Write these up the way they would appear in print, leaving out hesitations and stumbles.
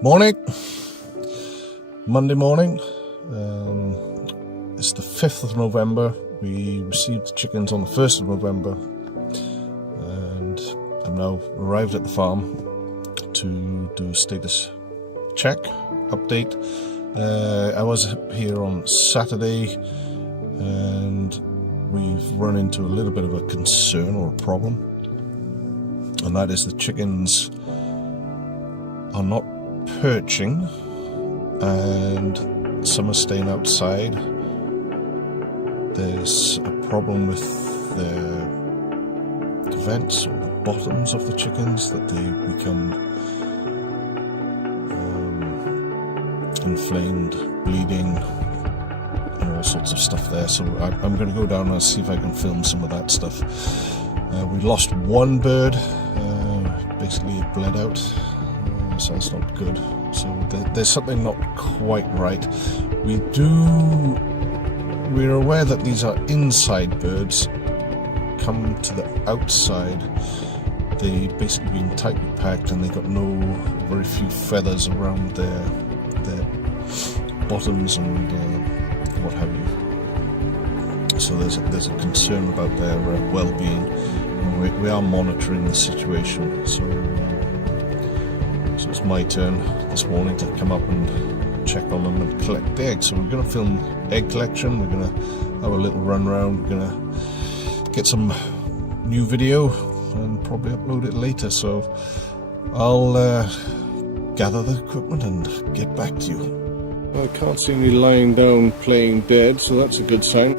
Morning, Monday morning. It's the 5th of November. We received the chickens on the 1st of November, and I'm now arrived at the farm to do a status check, update. I was here on Saturday, and we've run into a little bit of a concern or a problem, and that is the chickens are not perching, and some are staying outside. There's a problem with the vents or the bottoms of the chickens, that they become inflamed, bleeding, and all sorts of stuff there. So I'm going to go down and see if I can film some of that stuff. We lost one bird, basically it bled out. So it's not good. So there's something not quite right. We're aware that these are inside birds. Come to the outside, they basically been tightly packed, and they got very few feathers around their bottoms and what have you. So there's a concern about their well-being. And we are monitoring the situation. So it's my turn this morning to come up and check on them and collect the eggs. So we're going to film egg collection. We're going to have a little run around. We're going to get some new video and probably upload it later. So I'll gather the equipment and get back to you. I can't see me lying down playing dead, so that's a good sign.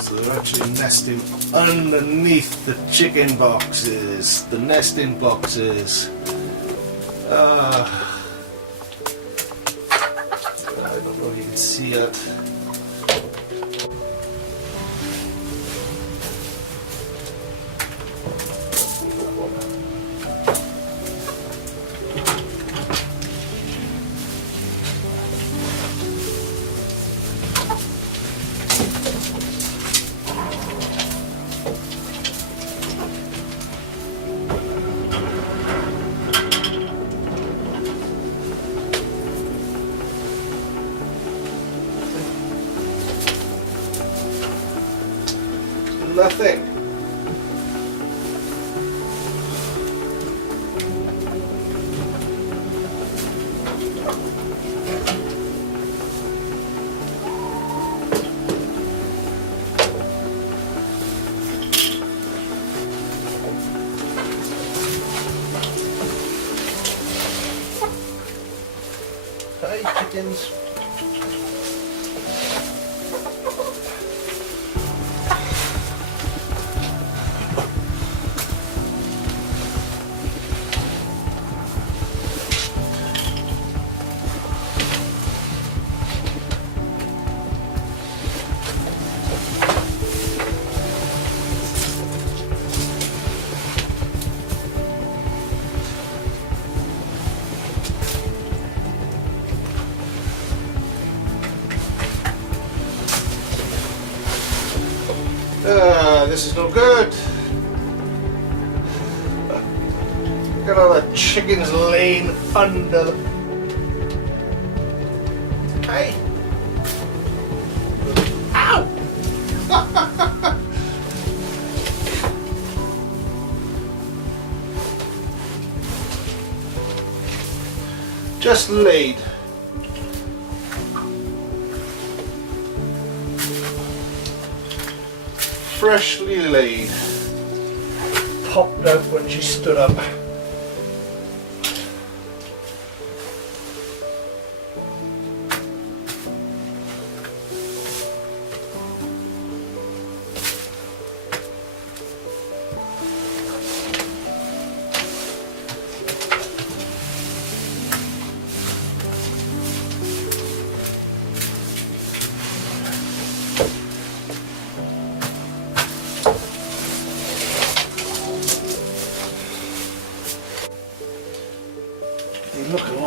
So they're actually nesting underneath the chicken boxes, the nesting boxes. I don't know if you can see it. Nothing. Hi, chickens. This is no good. Look at all the chickens laying under the... Hey! Ow! Just laid. Freshly laid. Popped out when she stood up.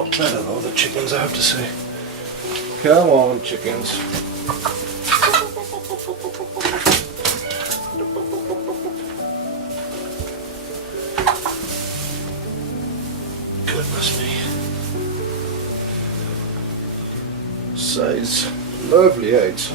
lot better though, the chickens, I have to say. Come on, chickens. Goodness me. Size, lovely eggs.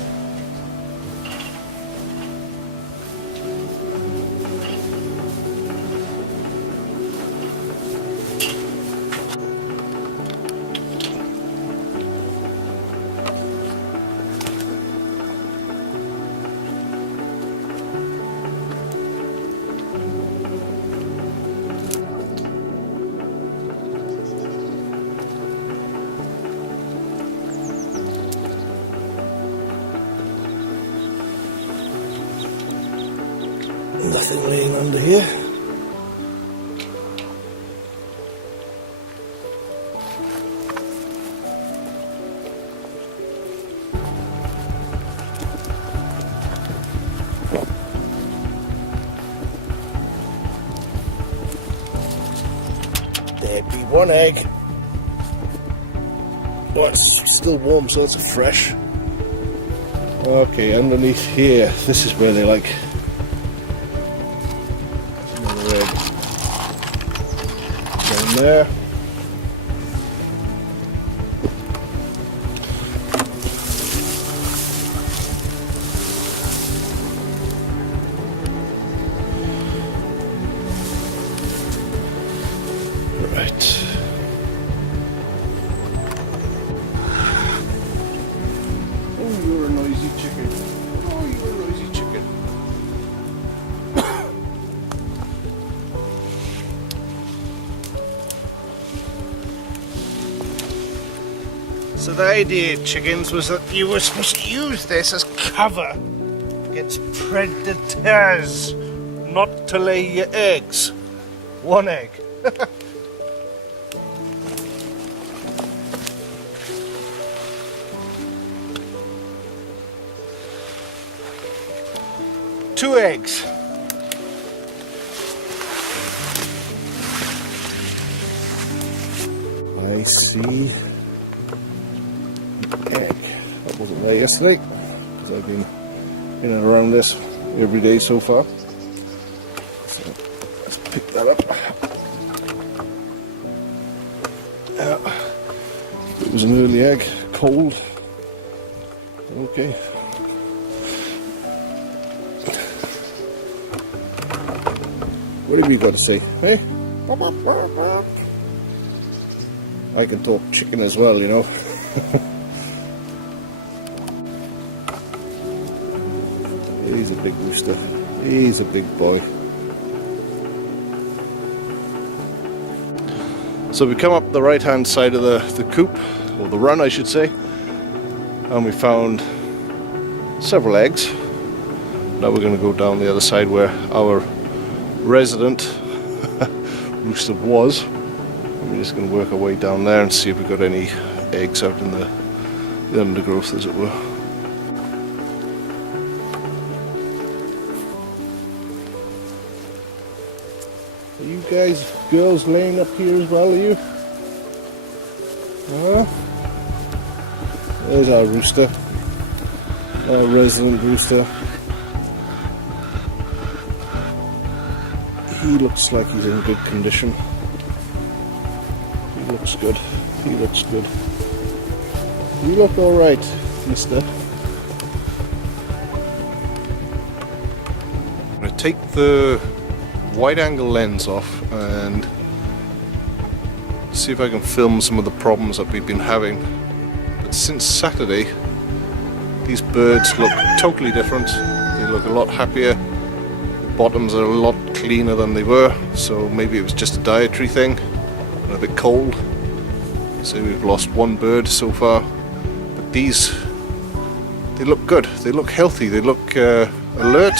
Nothing laying under here. There'd be one egg. Oh, it's still warm, so it's fresh. Okay, underneath here, this is where they like. Down there. Right. Oh, you're a noisy chicken. Oh, you're a noisy chicken. So the idea, chickens, was that you were supposed to use this as cover against predators, not to lay your eggs. One egg. Two eggs. I see. Egg. That wasn't there yesterday because I've been in and around this every day so far. So let's pick that up. It was an early egg, cold. Okay. What have you got to say? Hey? I can talk chicken as well, you know. He's a big rooster. He's a big boy. So we come up the right hand side of the coop, or the run I should say, and we found several eggs. Now we're going to go down the other side where our resident rooster was. We're just going to work our way down there and see if we've got any eggs out in the undergrowth, as it were. Are you guys, girls, laying up here as well, are you? There's our rooster, our resident rooster. He looks like he's in good condition. He looks good. He looks good. You look alright, mister. I'm going to take the wide angle lens off and see if I can film some of the problems that we've been having. But since Saturday, these birds look totally different. They look a lot happier. The bottoms are a lot cleaner than they were, so maybe it was just a dietary thing and a bit cold. So we've lost one bird so far, but these, they look good, they look healthy, they look alert,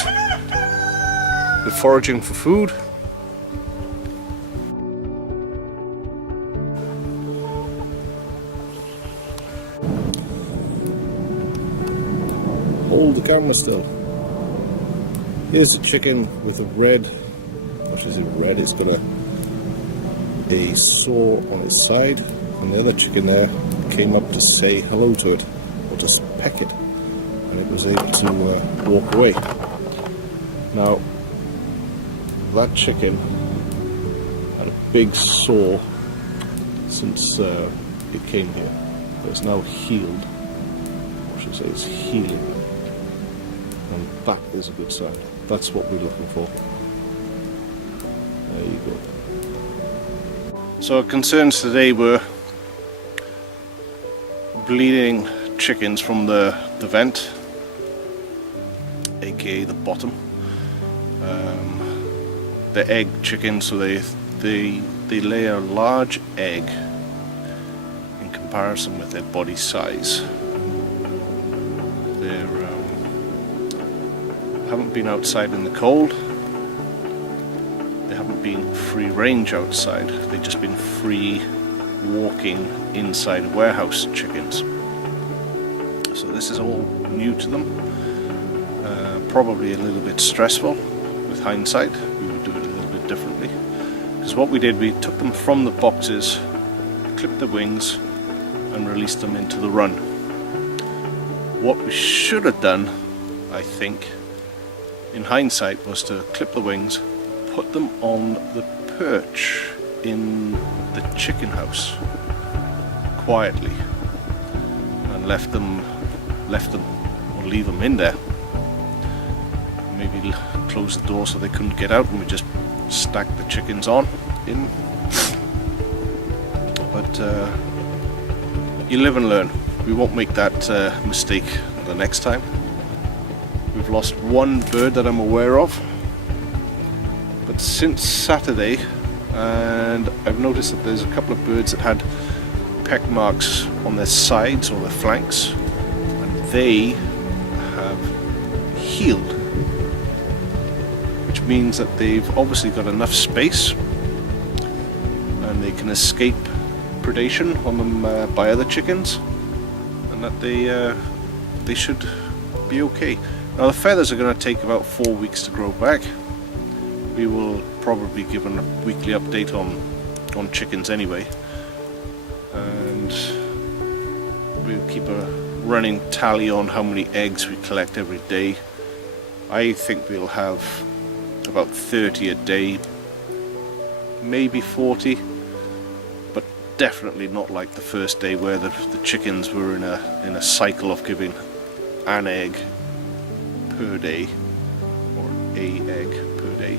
they're foraging for food. Hold the camera still. Here's a chicken with a red, what is it, red? It's got a sore on its side. and the other chicken there came up to say hello to it, or to peck it, and it was able to walk away. Now, that chicken had a big sore since it came here. It's now healed, or I should say it's healing, and that is a good sign. That's what we're looking for. There you go. So our concerns today were bleeding chickens from the vent, aka the bottom. The egg chickens, so they lay a large egg in comparison with their body size. They haven't been outside in the cold. They haven't been free range outside. They've just been free walking inside a warehouse chickens. So this is all new to them. Probably a little bit stressful. With hindsight, we would do it a little bit differently. Because what we did, we took them from the boxes, clipped the wings, and released them into the run. What we should have done, I think, in hindsight, was to clip the wings, put them on the perch in the chicken house quietly, and leave them in there. Maybe close the door so they couldn't get out, and we just stacked the chickens in. But you live and learn. We won't make that mistake the next time. We've lost one bird that I'm aware of, but since Saturday, and I've noticed that there's a couple of birds that had peck marks on their sides or their flanks, and they have healed, which means that they've obviously got enough space and they can escape predation on them by other chickens, and that they should be okay. Now the feathers are going to take about 4 weeks to grow back. We will probably give a weekly update on chickens anyway, and we'll keep a running tally on how many eggs we collect every day. I think we'll have about 30 a day, maybe 40, but definitely not like the first day where the chickens were in a cycle of giving an egg per day, or a egg per day.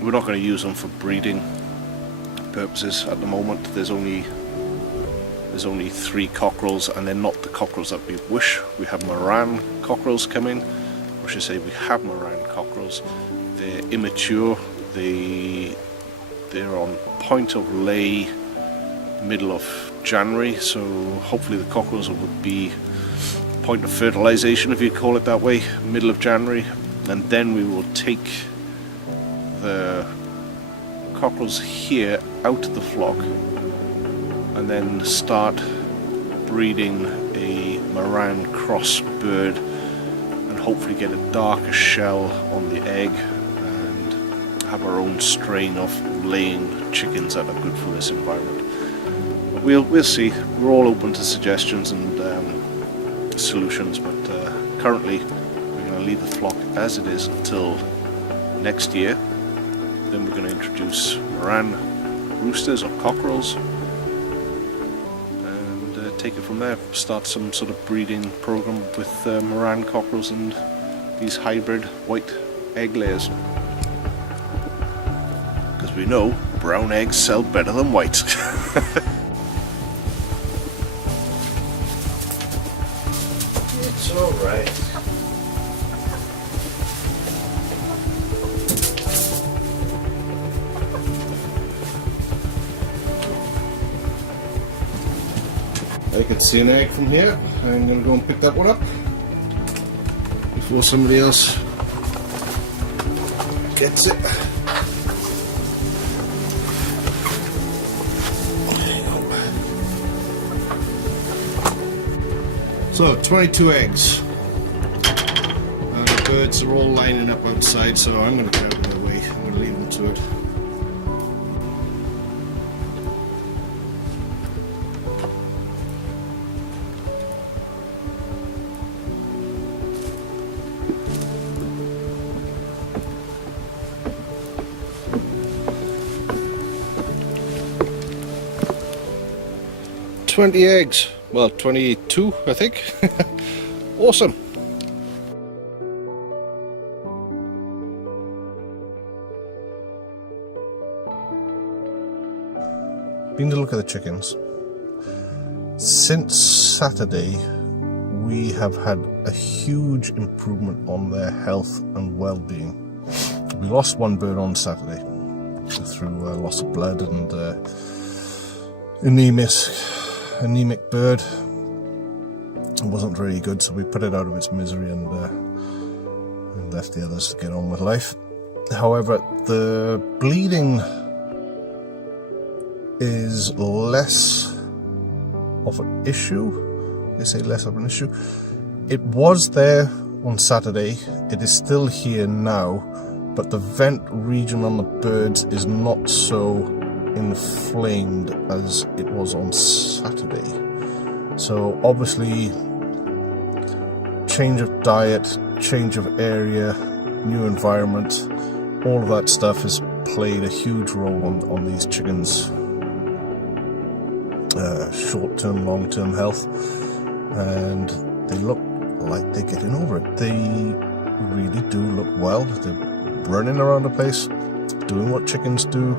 We're not going to use them for breeding purposes at the moment. There's only 3 cockerels, and they're not the cockerels that we wish. We have Moran cockerels coming, or I should say we have Moran cockerels. They're immature. They're on point of lay middle of January, so hopefully the cockerels will be point of fertilization, if you call it that way, middle of January, and then we will take the cockerels here out of the flock and then start breeding a Moran cross bird, and hopefully get a darker shell on the egg and have our own strain of laying chickens that are good for this environment. But we'll see. We're all open to suggestions and solutions, but currently we're going to leave the flock as it is until next year. Then we're going to introduce Moran roosters or cockerels and take it from there. Start some sort of breeding program with Moran cockerels and these hybrid white egg layers, because we know brown eggs sell better than white. It's alright. I can see an egg from here. I'm going to go and pick that one up before somebody else gets it. So 22 eggs. The birds are all lining up outside, so I'm going to get out of their way. I'm going to leave them to it. 20 eggs. Well, 22, I think. Awesome. Been to look at the chickens. Since Saturday, we have had a huge improvement on their health and well-being. We lost one bird on Saturday through loss of blood and anemic bird. It wasn't very good, so we put it out of its misery and left the others to get on with life. However, the bleeding is less of an issue. They say less of an issue. It was there on Saturday. It is still here now, but the vent region on the birds is not so inflamed as it was on Saturday. So obviously, change of diet, change of area, new environment, all of that stuff has played a huge role on these chickens' short-term, long-term health, and they look like they're getting over it. They really do look well. They're running around the place, doing what chickens do.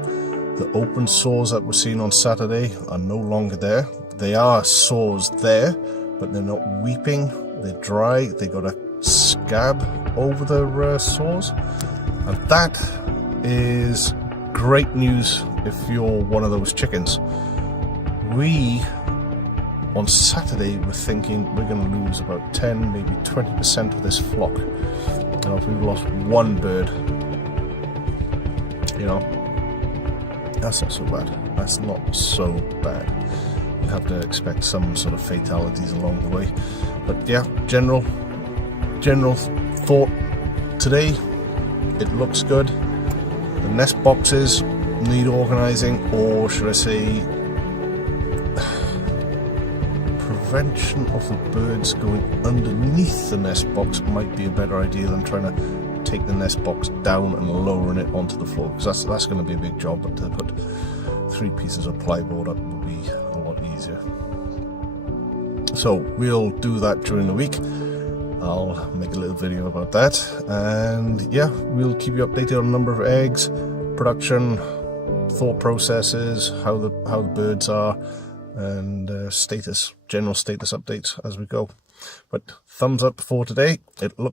The open sores that were seen on Saturday are no longer there. They are sores there, but they're not weeping. They're dry. They got a scab over their sores, and that is great news if you're one of those chickens. We, on Saturday, were thinking we're going to lose about 10, maybe 20% of this flock. Now, if we've lost one bird, you know, that's not so bad. That's not so bad. You have to expect some sort of fatalities along the way. But yeah, general thought today, it looks good. The nest boxes need organising, or should I say, prevention of the birds going underneath the nest box might be a better idea than trying to take the nest box down and lowering it onto the floor, because that's going to be a big job. But to put 3 pieces of plywood up will be a lot easier. So we'll do that during the week. I'll make a little video about that, and yeah, we'll keep you updated on the number of eggs, production, thought processes, how the birds are, and general status updates as we go. But thumbs up for today. It looks